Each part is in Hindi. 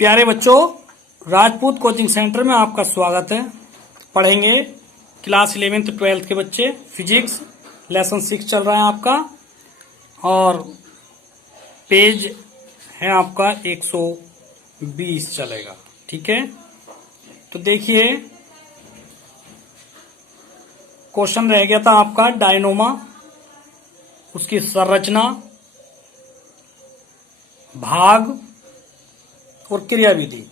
प्यारे बच्चों, राजपूत कोचिंग सेंटर में आपका स्वागत है। पढ़ेंगे क्लास 11th 12th के बच्चे फिजिक्स लेसन 6 चल रहा है आपका, और पेज है आपका 120 चलेगा। ठीक है, तो देखिए क्वेश्चन रह गया था आपका डायनोमा, उसकी संरचना, भाग और क्रिया विधि,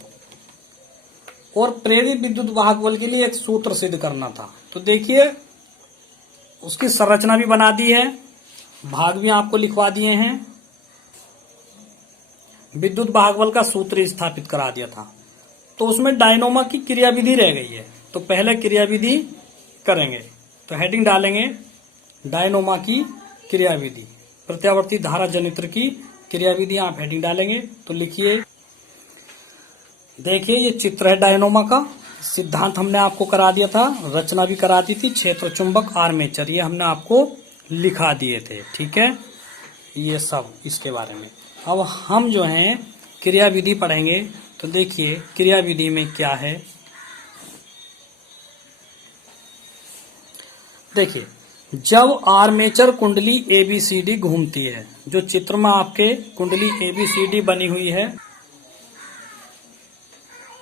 और प्रेरित विद्युत वाहक बल के लिए एक सूत्र सिद्ध करना था। तो देखिए उसकी संरचना भी बना दी है, भाग भी आपको लिखवा दिए हैं, विद्युत वाहक बल का सूत्र स्थापित करा दिया था। तो उसमें डायनोमा की क्रिया विधि रह गई है, तो पहले क्रिया विधि करेंगे। तो हेडिंग डालेंगे डायनोमा की क्रिया विधि, प्रत्यावर्ती धारा जनित्र की क्रिया विधि, आप हेडिंग डालेंगे। तो लिखिए, देखिए ये चित्र है डायनोमा का, सिद्धांत हमने आपको करा दिया था, रचना भी करा दी थी, क्षेत्र चुंबक आर्मेचर ये हमने आपको लिखा दिए थे। ठीक है, ये सब इसके बारे में। अब हम जो हैं क्रिया विधि पढ़ेंगे। तो देखिए क्रिया विधि में क्या है, देखिए जब आर्मेचर कुंडली ABCD घूमती है, जो चित्र में आपके कुंडली ABCD बनी हुई है,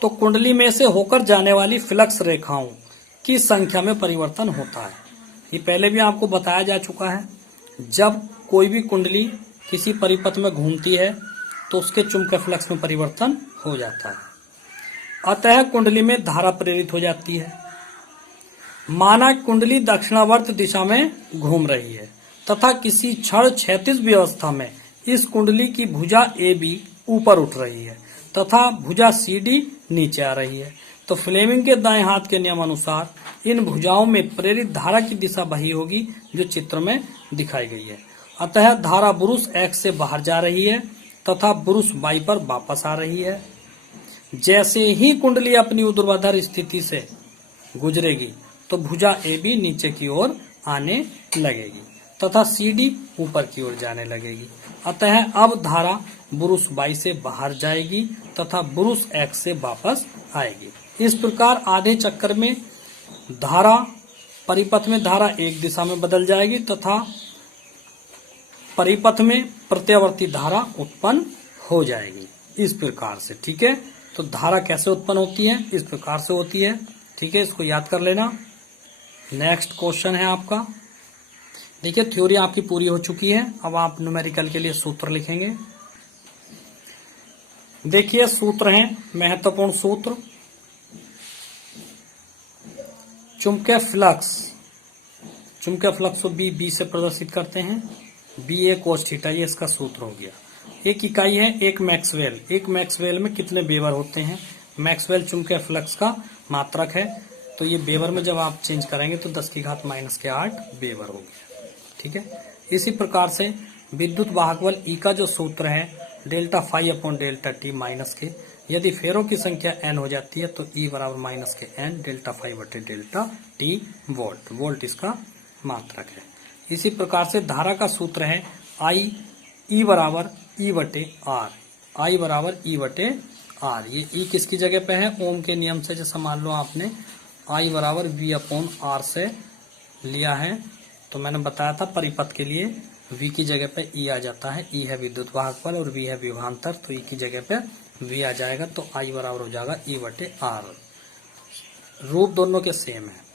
तो कुंडली में से होकर जाने वाली फ्लक्स रेखाओं की संख्या में परिवर्तन होता है। ये पहले भी आपको बताया जा चुका है। जब कोई भी कुंडली किसी परिपथ में घूमती है तो उसके चुंबकीय फ्लक्स में परिवर्तन हो जाता है, अतः कुंडली में धारा प्रेरित हो जाती है। माना कुंडली दक्षिणावर्त दिशा में घूम रही है तथा किसी क्षण क्षैतिज व्यवस्था में इस कुंडली की भुजा AB ऊपर उठ रही है तथा भुजा CD नीचे आ रही है, तो फ्लेमिंग के दाएं हाथ के नियम अनुसार इन भुजाओं में प्रेरित धारा की दिशा वही होगी जो चित्र में दिखाई गई है। अतः धारा बुरुश X से बाहर जा रही है तथा बुरुश Y पर वापस आ रही है। जैसे ही कुंडली अपनी ऊर्ध्वाधर स्थिति से गुजरेगी तो भुजा AB नीचे की ओर आने लगेगी तथा CD ऊपर की ओर जाने लगेगी। अतः अब धारा बुरुश Y से बाहर जाएगी तथा बुरुश X से वापस आएगी। इस प्रकार आधे चक्कर में धारा परिपथ में धारा एक दिशा में बदल जाएगी तथा परिपथ में प्रत्यावर्ती धारा उत्पन्न हो जाएगी इस प्रकार से। ठीक है, तो धारा कैसे उत्पन्न होती है, इस प्रकार से होती है। ठीक है, इसको याद कर लेना। नेक्स्ट क्वेश्चन है आपका, देखिए थ्योरी आपकी पूरी हो चुकी है, अब आप न्यूमेरिकल के लिए सूत्र लिखेंगे। देखिए सूत्र हैं, महत्वपूर्ण सूत्र, चुंबकीय फ्लक्स को बी से प्रदर्शित करते हैं, BA cos थीटा, ये इसका सूत्र हो गया। एक इकाई है एक मैक्सवेल में कितने वेबर होते हैं, मैक्सवेल चुंबकीय फ्लक्स का मात्रक है, तो ये वेबर में जब आप चेंज करेंगे तो 10⁻⁸ वेबर हो गया। ठीक है, इसी प्रकार से विद्युत वाहक बल E का जो सूत्र है delta phi upon delta t minus के, यदि फेरों की संख्या n हो जाती है तो E बराबर माइनस के n डेल्टा फाई बटे डेल्टा टी वोल्ट इसका मात्रक है। इसी प्रकार से धारा का सूत्र है E बराबर E बटे R, ये E किसकी जगह पे है, ओम के नियम से, जैसे मान लो आपने I बराबर V अपॉन R से लिया है, तो मैंने बताया था परिपथ के लिए V की जगह पे E आ जाता है, E है विद्युत वाहक बल और V है विभवांतर, तो E की जगह पे V आ जाएगा, तो I बराबर हो जाएगा E बटे R। रूप दोनों के सेम है।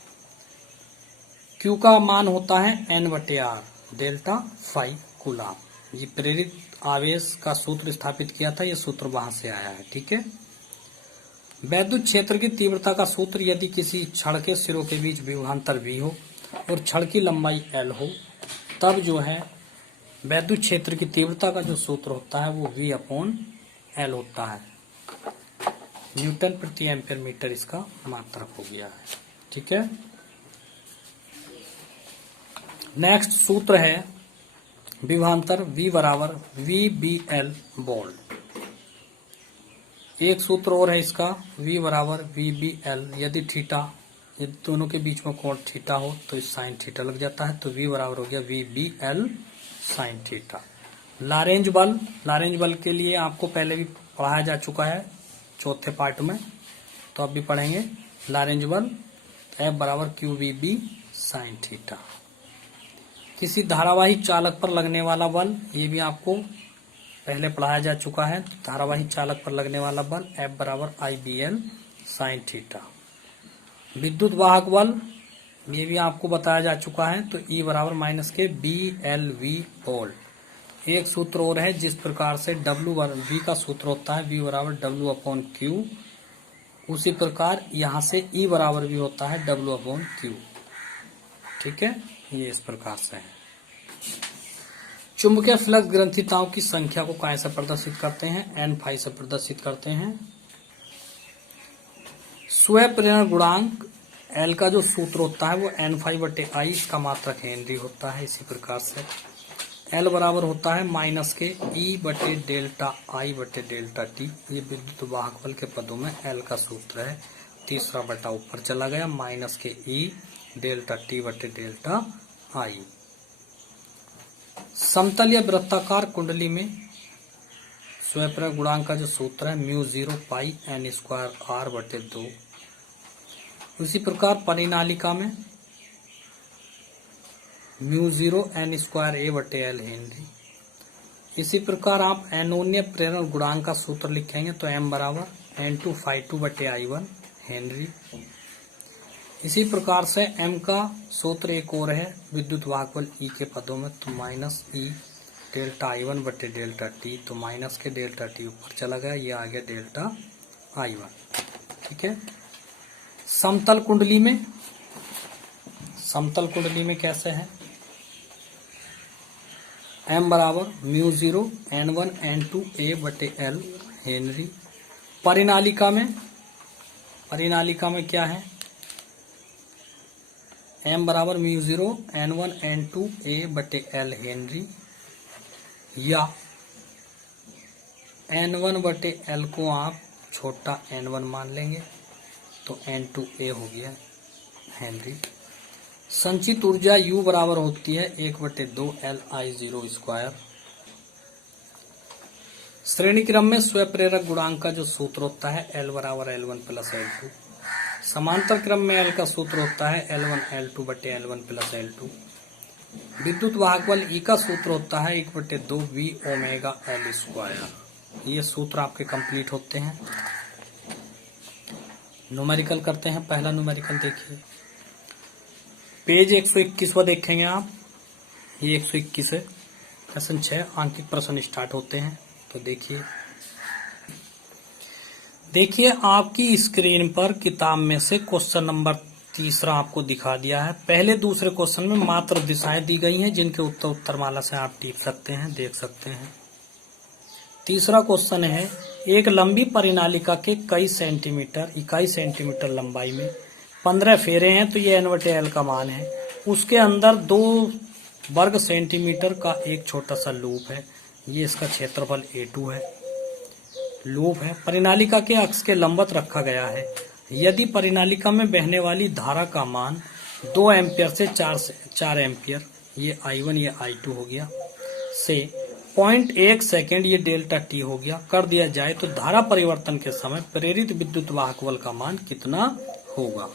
Q का मान होता है N बटे R डेल्टा फाई कूलाम। ये प्रेरित आवेश का सूत्र स्थापित किया था, ये सूत्र वहां से आया है। ठीक है, वैद्युत क्षेत्र की तीव्रता का सूत्र, यदि किसी छड़ के सिरों के बीच विभवांतर V हो और छड़ की लंबाई L हो, तब जो है वैद्युत क्षेत्र की तीव्रता का जो सूत्र होता है वो V अपॉन L होता है। न्यूटन प्रति एम्पीयर मीटर इसका मात्रक हो गया है। ठीक है, नेक्स्ट सूत्र है विभवांतर V बराबर VBL वोल्ट। एक सूत्र और है इसका V बराबर VBL, यदि दोनों के बीच में कोण थीटा हो तो इस साइन थीटा लग जाता है, तो V बराबर हो गया VBL साइन थीटा। लारेंज बल के लिए आपको पहले भी पढ़ाया जा चुका है, चौथे पार्ट में, तो अब भी पढ़ेंगे लॉरेंज बल F बराबर QVB साइन थीटा। किसी धारावाही चालक पर लगने वाला बल, ये भी आपको पहले पढ़ाया जा चुका है। धारावाही चालक पर लगने वाला बल F बराबर IBL साइन थीटा। विद्युत वाहक बल, ये भी आपको बताया जा चुका है, तो E बराबर माइनस के BLV वोल्ट। एक सूत्र और है, जिस प्रकार से W का सूत्र होता है V बराबर W/Q, उसी प्रकार यहाँ से E बराबर भी होता है W/Q। ठीक है, ये इस प्रकार से है। चुंबकीय फ्लक्स ग्रंथिताओं की संख्या को काय से प्रदर्शित करते हैं? N∅ से प्रदर्शित करते हैं। स्वयं प्रेरण गुणांक L का जो सूत्र होता है वो N∅/I, इसका मात्रक हेनरी होता है। इसी प्रकार से L बराबर होता है माइनस के E/ΔI/ΔT। ये विद्युत वाहक बल के पदों में L का सूत्र है। तीसरा बटा ऊपर चला गया, माइनस के E∆T/ΔI। समतल या वृत्ताकार कुंडली में स्वयं प्रेरण गुणांक का जो सूत्र है μ0 पाई N²R/2। उसी प्रकार परिनालिका में μ0 N²A/L हेनरी। इसी प्रकार आप एनोन्य प्रेरण गुणांक का सूत्र लिखेंगे तो M बराबर N2∅2/I1 हेनरी। इसी प्रकार से M का सूत्र एक और है विद्युत वाहक बल E के पदों में, तो माइनस E∆I1/ΔT, तो माइनस के ΔT ऊपर चला गया, ये आ गया ΔI1। ठीक है। समतल कुंडली में कैसे है? M बराबर μ0 N1 N2A/L हेनरी। परिनालिका में क्या है? M बराबर μ0 N1 N2A/L हेनरी, या N1/L को आप छोटा N1 मान लेंगे तो N2A हो गया हेनरी। संचित ऊर्जा U बराबर होती है 1/2 LI02। श्रेणी क्रम में स्वयं प्रेरक गुणांक का जो सूत्र होता है L बराबर L1 + L2। समांतर क्रम में L का सूत्र होता है L1 L2/L1 + L2। विद्युत वाहक बल E का सूत्र होता है 1/2 V⍵L²। ये सूत्र आपके कंप्लीट होते हैं। न्यूमेरिकल करते हैं। पहला न्यूमेरिकल देखिए, पेज 121 देखेंगे आप। ये 121 है। क्वेश्चन 6 आंकिक प्रश्न स्टार्ट होते हैं। तो देखिए आपकी स्क्रीन पर किताब में से क्वेश्चन नंबर 3 आपको दिखा दिया है। पहले दूसरे क्वेश्चन में मात्र दिशाएं दी गई हैं, जिनके उत्तरमाला से आप टिप सकते हैं, देख सकते हैं। तीसरा क्वेश्चन है, एक लंबी परिनालिका के इकाई सेंटीमीटर लंबाई में 15 फेरे हैं, तो ये N/L का मान है। उसके अंदर 2 वर्ग सेंटीमीटर का एक छोटा सा लूप है, ये इसका क्षेत्रफल A2 है। लूप है, परिनालिका के अक्ष के लंबवत रखा गया है। यदि परिनालिका में बहने वाली धारा का मान 2 एम्पियर से 4 एम्पियर, ये I1 ये I2 हो गया, से 0.1 सेकेंड ये ΔT हो गया, कर दिया जाए तो धारा परिवर्तन के समय प्रेरित विद्युत वाहक बल का मान कितना होगा।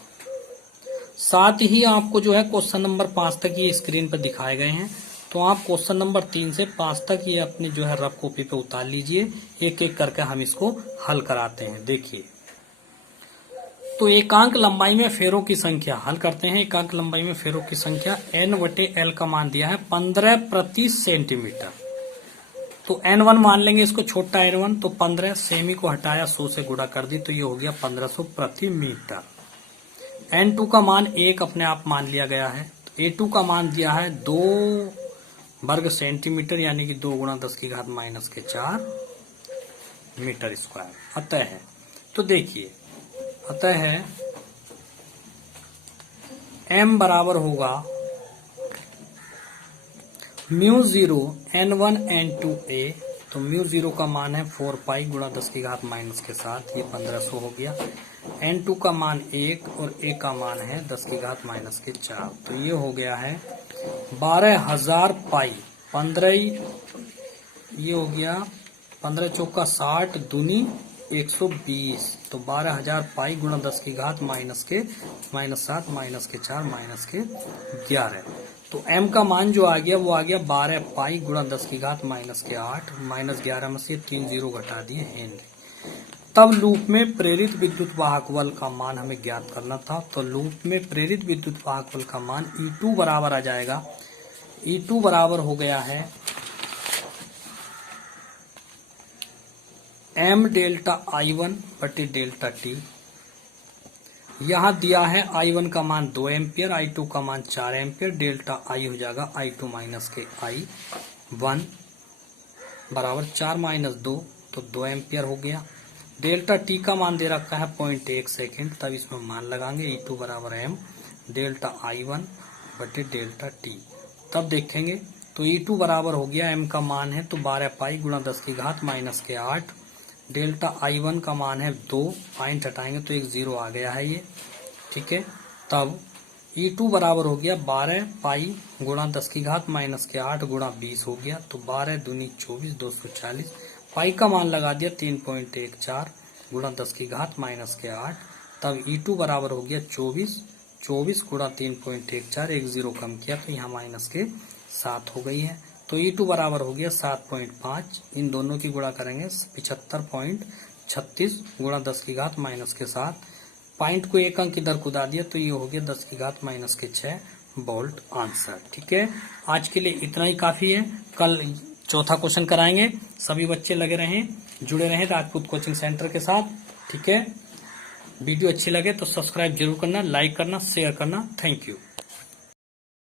साथ ही आपको जो है क्वेश्चन नंबर 5 तक ये स्क्रीन पर दिखाए गए हैं, तो आप क्वेश्चन नंबर 3 से 5 तक ये अपने जो है रफ कॉपी पे उतार लीजिए। एक एक करके हम इसको हल कराते हैं। देखिए, तो एकांक लंबाई में फेरों की संख्या हल करते हैं। एकांक लंबाई में फेरों की संख्या N/L का मान दिया है 15 प्रति सेंटीमीटर, तो N1 मान लेंगे, इसको छोटा N1, तो 15 सेमी को हटाया 100 से गुणा कर दी, तो ये हो गया 1500 प्रति मीटर। N2 का मान 1 अपने आप मान लिया गया है। तो A2 का मान दिया है 2 वर्ग सेंटीमीटर, यानी कि 2 × 10⁻⁴ मीटर स्क्वायर। अतः है, तो देखिए, अतः है M बराबर होगा μ0 N1 N2A, तो μ0 का मान है 4 पाई × 10⁻⁻, ये 1500 हो गया। N2 का मान 1 और A का मान है 10⁻⁴, तो ये हो गया है 12,000 पाई। 15 ये हो गया 15 × 4 = 60 दूनी 120, तो 12,000 पाई गुणा 10 की घात माइनस के -7 माइनस के 4 माइनस के 11। तो m का मान जो आ गया वो आ गया 12 पाई गुणा 10 की घात माइनस के 8 माइनस 11 में से 3 जीरो घटा दिए हेनरी। तब लूप में प्रेरित विद्युत वाहक बल का मान हमें ज्ञात करना था। तो लूप में प्रेरित विद्युत वाहक बल का मान E2 बराबर आ जाएगा, E2 बराबर हो गया है m डेल्टा I1 बटे डेल्टा टी। यहाँ दिया है I1 का मान 2 एम्पियर, I2 का मान 4 एम्पियर, डेल्टा I हो जाएगा I2 माइनस के I1 बराबर 4 माइनस 2, तो 2 एम्पियर हो गया। डेल्टा टी का मान दे रखा है 0.1 सेकेंड, तब इसमें मान लगाएंगे E2 बराबर m डेल्टा I1 बटे डेल्टा टी। तब देखेंगे तो E2 बराबर हो गया, m का मान है तो 12 पाई गुणा 10 की घात माइनस के 8, डेल्टा I1 का मान है 2, पॉइंट हटाएंगे तो एक जीरो आ गया है ये, ठीक है। तब E2 बराबर हो गया 12 पाई गुणा 10 की घात माइनस के 8 गुणा 20 हो गया, तो 12 दूनी 24 240, पाई का मान लगा दिया 3.14 गुणा 10 की घात माइनस के 8। तब E2 बराबर हो गया 24 गुणा 3.14, एक जीरो कम किया तो यहाँ माइनस के 7 हो गई है। तो E2 बराबर हो गया 7.5, इन दोनों की गुणा करेंगे 75.36 गुणा 10 की घात माइनस के 7, पॉइंट को एक अंक इधर कुदा दिया तो ये हो गया 10 की घात माइनस के 6 वोल्ट आंसर। ठीक है, आज के लिए इतना ही काफी है। कल चौथा क्वेश्चन कराएंगे। सभी बच्चे लगे रहें, जुड़े रहें राजपूत कोचिंग सेंटर के साथ। ठीक है, वीडियो अच्छी लगे तो सब्सक्राइब जरूर करना, लाइक करना, शेयर करना। Thank you.